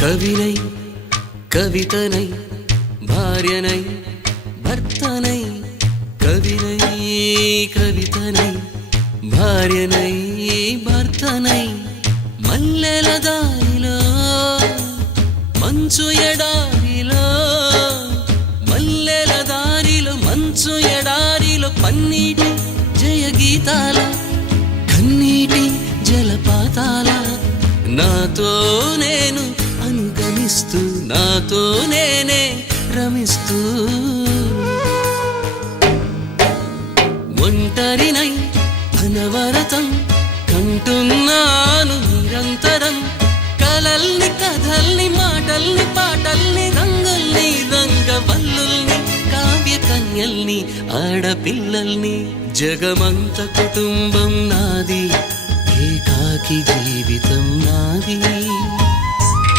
కవినై కవితనై భార్యనై భర్తనై కవినై కవితనై భార్యనై భర్తనై మల్లెల దారిలో మంచు ఎడారిలో మల్లెల దారిలో మంచు ఎడారిలో పన్నీటి జయ గీతాల కన్నీటి జలపాతాల నాతో నేను అనుగమిస్తూ నాతో నేనే రమిస్తూ ఒంటరినై అనవరతం కంటున్నాను నిరంతరం కలల్ని కథల్ని మాటల్ని పాటల్ని రంగుల్ని రంగవల్లుల్ని కావ్య కన్యల్ని ఆడపిల్లల్ని జగమంత కుటుంబం నాది ఏకాకి జీవితం నాది